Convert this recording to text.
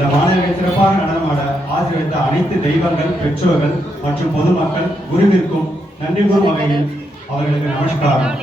இந்த மாணவர்கள் சிறப்பாக நடனமாட ஆசீர்வதித்த அனைத்து தெய்வங்கள், பெற்றோர்கள் மற்றும் பொதுமக்கள் குருவிற்கும் நன்றி கூறும் வகையில் அவர்களுக்கு நமஸ்காரம்.